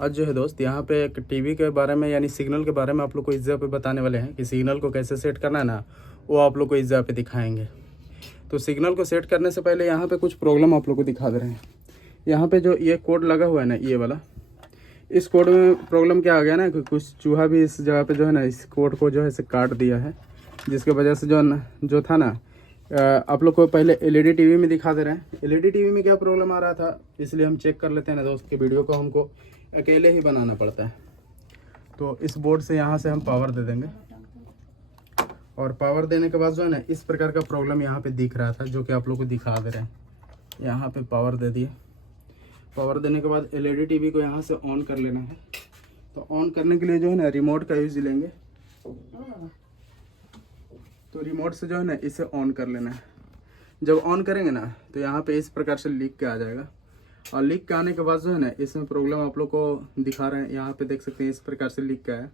आज जो है दोस्त यहाँ पे एक टीवी के बारे में यानी सिग्नल के बारे में आप लोग को इस जगह पे बताने वाले हैं कि सिग्नल को कैसे सेट करना है ना, वो आप लोग को इस जगह पे दिखाएंगे। तो सिग्नल को सेट करने से पहले यहाँ पे कुछ प्रॉब्लम आप लोग को दिखा दे रहे हैं। यहाँ पे जो ये कोड लगा हुआ है ना, ये वाला, इस कोड में प्रॉब्लम क्या आ गया ना कि कुछ चूहा भी इस जगह पे जो है ना इस कोड को जो है से काट दिया है, जिसके वजह से जो था ना आप लोग को पहले एलईडी टीवी में दिखा दे रहे हैं। एलईडी टीवी में क्या प्रॉब्लम आ रहा था, इसलिए हम चेक कर लेते हैं ना दोस्त। के वीडियो को हमको अकेले ही बनाना पड़ता है। तो इस बोर्ड से यहाँ से हम पावर दे देंगे, और पावर देने के बाद जो है ना इस प्रकार का प्रॉब्लम यहाँ पे दिख रहा था, जो कि आप लोग को दिखा दे रहे हैं। यहाँ पे पावर दे दिए। पावर देने के बाद एलईडी टीवी को यहाँ से ऑन कर लेना है। तो ऑन करने के लिए जो है ना रिमोट का यूज लेंगे। तो रिमोट से जो है ना इसे ऑन कर लेना है। जब ऑन करेंगे ना तो यहाँ पे इस प्रकार से लिख के आ जाएगा, और लिख के आने के बाद जो है ना इसमें प्रॉब्लम आप लोग को दिखा रहे हैं। यहाँ पे देख सकते हैं इस प्रकार से लिख के आया।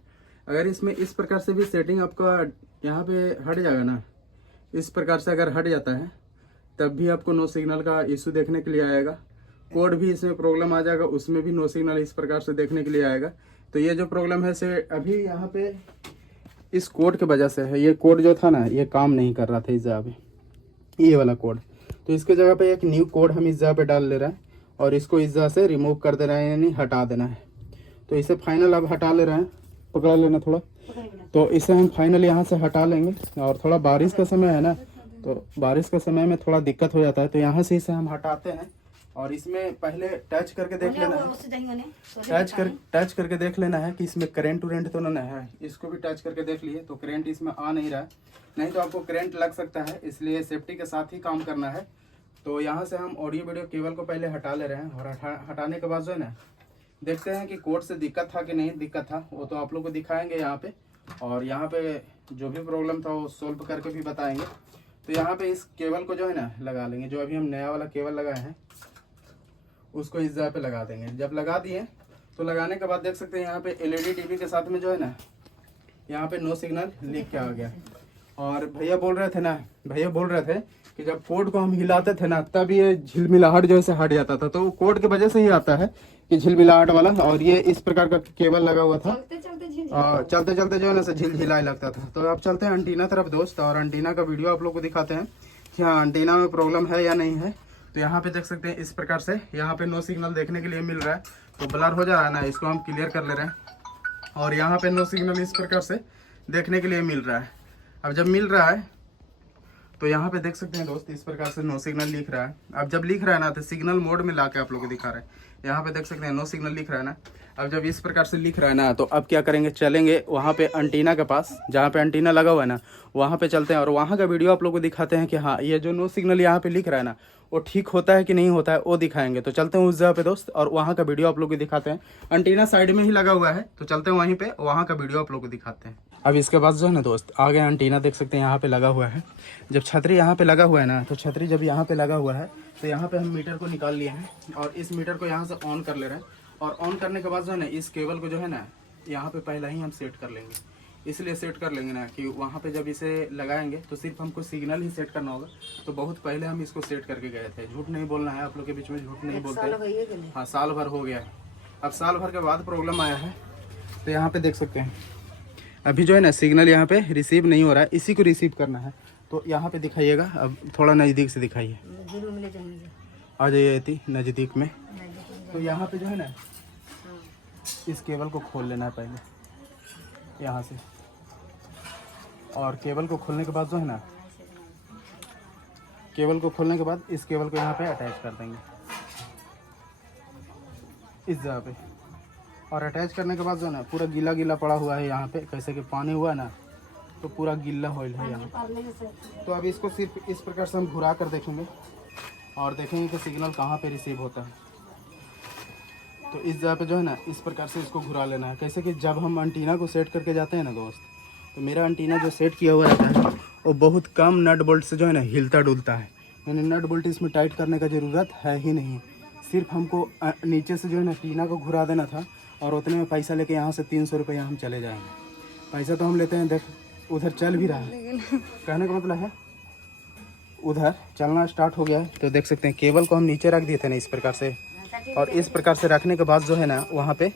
अगर इसमें इस प्रकार से भी सेटिंग आपका यहाँ पे हट जाएगा ना, इस प्रकार से अगर हट जाता है तब भी आपको नो सिग्नल का इशू देखने के लिए आएगा। कोड भी इसमें प्रॉब्लम आ जाएगा, उसमें भी नो सिग्नल इस प्रकार से देखने के लिए आएगा। तो ये जो प्रॉब्लम है से अभी यहाँ पे इस कोड की वजह से है। ये कोड जो था ना ये काम नहीं कर रहा था इस जगह पे, ये वाला कोड। तो इसके जगह पे एक न्यू कोड हम इस जगह पे डाल ले रहे हैं, और इसको इस जगह से रिमूव कर दे रहे हैं, यानी हटा देना है। तो इसे फाइनल अब हटा ले रहे हैं। पकड़ा लेना थोड़ा। तो इसे हम फाइनल यहाँ से हटा लेंगे। और थोड़ा बारिश का समय है ना, तो बारिश के समय में थोड़ा दिक्कत हो जाता है। तो यहाँ से इसे हम हटाते हैं, और इसमें पहले टच करके देख लेना है। टच करके देख लेना है कि इसमें करंट उरेंट तो नहीं है। इसको भी टच करके देख लिए तो करंट इसमें आ नहीं रहा है, नहीं तो आपको करंट लग सकता है, इसलिए सेफ्टी के साथ ही काम करना है। तो यहाँ से हम ऑडियो वीडियो केबल को पहले हटा ले रहे हैं, और हटाने के बाद जो है ना देखते हैं कि कोड से दिक्कत था कि नहीं दिक्कत था, वो तो आप लोग को दिखाएंगे यहाँ पे। और यहाँ पे जो भी प्रॉब्लम था वो सोल्व करके भी बताएंगे। तो यहाँ पे इस केबल को जो है ना लगा लेंगे। जो अभी हम नया वाला केबल लगाए हैं उसको इस जगह पे लगा देंगे। जब लगा दिए तो लगाने के बाद देख सकते हैं यहाँ पे एलईडी टीवी के साथ में जो है ना यहाँ पे नो सिग्नल लिख के आ गया। और भैया बोल रहे थे कि जब कोड को हम हिलाते थे ना तब ये झिलमिलाहट जो है हट जाता था। तो वो कोड की वजह से ही आता है कि झिलमिलाहट वाला। और ये इस प्रकार का केबल लगा हुआ था, चलते चलते जो है ना झिलझिलाए लगता था। तो अब चलते हैं एंटीना तरफ दोस्त, और एंटीना का वीडियो आप लोग को दिखाते हैं कि हाँ एंटीना में प्रॉब्लम है या नहीं है। तो यहाँ पे देख सकते हैं इस प्रकार से यहाँ पे नो सिग्नल देखने के लिए मिल रहा है। तो ब्लर हो जा रहा है ना, इसको हम क्लियर कर ले रहे हैं। और यहाँ पे नो सिग्नल इस प्रकार से देखने के लिए मिल रहा है। अब जब मिल रहा है तो यहाँ पे देख सकते हैं दोस्त इस प्रकार से नो सिग्नल लिख रहा है। अब जब लिख रहा है ना तो सिग्नल मोड में ला के आप लोग को दिखा रहे हैं। यहाँ पे देख सकते हैं नो सिग्नल लिख रहा है ना। अब जब इस प्रकार से लिख रहा है ना तो अब क्या करेंगे, चलेंगे वहाँ पे एंटीना के पास, जहाँ पे एंटीना लगा हुआ है ना वहाँ पे चलते हैं, और वहाँ का वीडियो आप लोग को दिखाते हैं कि हाँ ये जो नो सिग्नल यहाँ पे लिख रहा है ना वो ठीक होता है कि नहीं होता है, वो दिखाएंगे। तो चलते हैं उस जगह पे दोस्त, और वहाँ का वीडियो आप लोग को दिखाते हैं। एंटीना साइड में ही लगा हुआ है, तो चलते हैं वहीं पे, वहाँ का वीडियो आप लोग को दिखाते हैं। अब इसके बाद जो है ना दोस्त आगे एंटीना देख सकते हैं यहाँ पे लगा हुआ है। जब छतरी यहाँ पे लगा हुआ है ना, तो छतरी जब यहाँ पे लगा हुआ है तो यहाँ पे हम मीटर को निकाल लिए हैं, और इस मीटर को यहाँ से ऑन कर ले रहे हैं। और ऑन करने के बाद जो है ना इस केबल को जो है ना यहाँ पे पहले ही हम सेट कर लेंगे। इसलिए सेट कर लेंगे ना कि वहाँ पे जब इसे लगाएंगे तो सिर्फ हमको सिग्नल ही सेट करना होगा। तो बहुत पहले हम इसको सेट करके गए थे। झूठ नहीं बोलना है, आप लोग के बीच में झूठ नहीं बोलते। हाँ साल भर हो गया है। अब साल भर के बाद प्रॉब्लम आया है। तो यहाँ पे देख सकते हैं अभी जो है ना सिग्नल यहाँ पे रिसीव नहीं हो रहा है, इसी को रिसीव करना है। तो यहाँ पे दिखाइएगा, अब थोड़ा नज़दीक से दिखाइए, आ जाइए इतनी नज़दीक में। तो यहाँ पे जो है ना इस केबल को खोल लेना है पहले यहाँ से, और केबल को खोलने के बाद जो है ना केबल को खोलने के बाद इस केबल को यहाँ पे अटैच कर देंगे इस जगह पे। और अटैच करने के बाद जो है ना पूरा गीला गीला पड़ा हुआ है यहाँ पे, कैसे कि पानी हुआ ना तो पूरा गीला ऑयल है यहाँ। तो अब इसको सिर्फ इस प्रकार से हम घुरा कर देखेंगे, और देखेंगे कि सिग्नल कहाँ पे रिसीव होता है। तो इस जगह पे जो है ना इस प्रकार से इसको घुरा लेना है, कैसे कि जब हम एंटीना को सेट करके जाते हैं ना दोस्त, तो मेरा एंटीना जो सेट किया हुआ रहता है वो बहुत कम नट बोल्ट से जो है ना हिलता डुलता है। यानी नट बोल्ट इसमें टाइट करने का ज़रूरत है ही नहीं। सिर्फ हमको नीचे से जो है ना टीना को घुरा देना था, और उतने में पैसा लेके यहाँ से 300 रुपये हम चले जाएंगे। पैसा तो हम लेते हैं, देख उधर चल भी रहा है, कहने का मतलब है उधर चलना स्टार्ट हो गया है। तो देख सकते हैं केबल को हम नीचे रख दिए थे ना इस प्रकार से, और इस प्रकार से रखने के बाद जो है ना वहाँ पे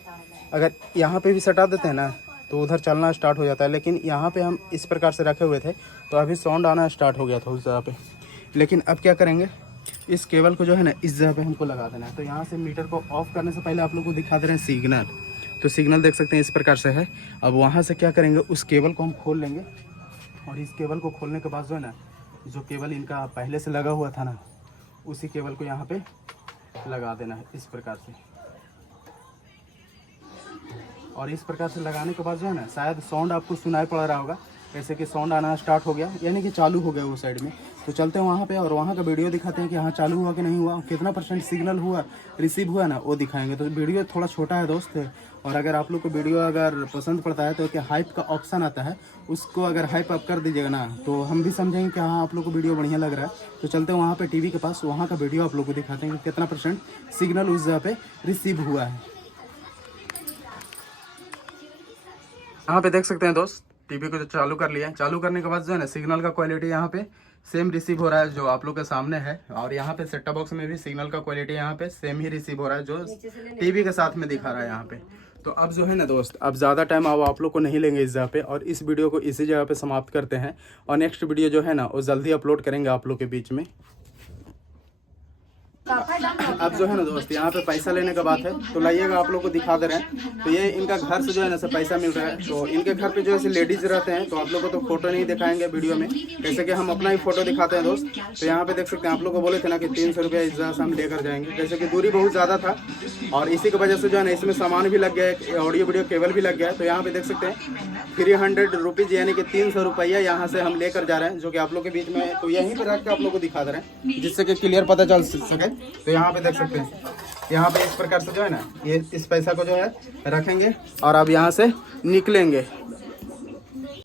अगर यहाँ पे भी सटा देते हैं ना तो उधर चलना स्टार्ट हो जाता है, लेकिन यहाँ पे हम इस प्रकार से रखे हुए थे तो अभी साउंड आना स्टार्ट हो गया था उस जगह पे। लेकिन अब क्या करेंगे, इस केबल को जो है ना इस जगह पे हमको लगा देना है। तो यहाँ से मीटर को ऑफ करने से पहले आप लोग को दिखा दे रहे हैं सिग्नल। तो सिग्नल देख सकते हैं इस प्रकार से है। अब वहाँ से क्या करेंगे, उस केबल को हम खोल लेंगे और इस केबल को खोलने के बाद जो है ना, जो केबल इनका पहले से लगा हुआ था ना, उसी केबल को यहाँ पे लगा देना है इस प्रकार से। और इस प्रकार से लगाने के बाद जो है ना, शायद साउंड आपको सुनाई पड़ रहा होगा, जैसे कि साउंड आना स्टार्ट हो गया, यानी कि चालू हो गया वो साइड में। तो चलते हैं वहाँ पे और वहाँ का वीडियो दिखाते हैं कि हाँ चालू हुआ कि नहीं हुआ, कितना % सिग्नल हुआ, रिसीव हुआ ना, वो दिखाएंगे। तो वीडियो थोड़ा छोटा है दोस्त, और अगर आप लोग को वीडियो अगर पसंद पड़ता है तो क्या हाइप का ऑप्शन आता है, उसको अगर हाइप अप कर दीजिएगा ना, तो हम भी समझेंगे कि हाँ आप लोग को वीडियो बढ़िया लग रहा है। तो चलते हैं वहाँ पे टीवी के पास, वहाँ का वीडियो आप लोग को दिखाते हैं कि कितना % सिग्नल उस जगह पे रिसीव हुआ है। यहाँ पे देख सकते हैं दोस्त, टीवी को जो चालू कर लिया है, चालू करने के बाद जो है ना, सिग्नल का क्वालिटी यहाँ पे सेम रिसीव हो रहा है जो आप लोग के सामने है। और यहाँ पे सेट टॉप बॉक्स में भी सिग्नल का क्वालिटी यहाँ पे सेम ही रिसीव हो रहा है जो टीवी के साथ में दिखा रहा है यहाँ पे। तो अब जो है ना दोस्त, अब ज़्यादा टाइम अब आप लोग को नहीं लेंगे इस जगह पे, और इस वीडियो को इसी जगह पे समाप्त करते हैं। और नेक्स्ट वीडियो जो है ना वो जल्दी अपलोड करेंगे आप लोग के बीच में। अब जो है ना दोस्त, यहाँ पे पैसा लेने का बात है, तो लाइएगा आप लोग को दिखा दे रहे हैं। तो ये इनका घर से जो है ना सब पैसा मिल रहा है। तो इनके घर पे जो है लेडीज रहते हैं, तो आप लोग को तो फोटो नहीं दिखाएंगे वीडियो में, जैसे कि हम अपना ही फोटो दिखाते हैं दोस्त। तो यहाँ पे देख सकते हैं, आप लोग को बोले थे ना कि 300 रुपया इस जगह से हम लेकर जाएंगे, जैसे कि दूरी बहुत ज़्यादा था और इसी की वजह से जो है ना इसमें सामान भी लग गया, ऑडियो वीडियो केबल भी लग गया। तो यहाँ पे देख सकते हैं 300 रुपीज़ यानी कि 300 रुपया यहाँ से हम लेकर जा रहे हैं, जो कि आप लोग के बीच में तो यहीं पर रख के आप लोग को दिखा दे रहे हैं, जिससे कि क्लियर पता चल सके। तो यहाँ पे देख सकते हैं, यहाँ पे इस प्रकार से जो है ना, ये इस पैसा को जो है रखेंगे और अब यहाँ से निकलेंगे।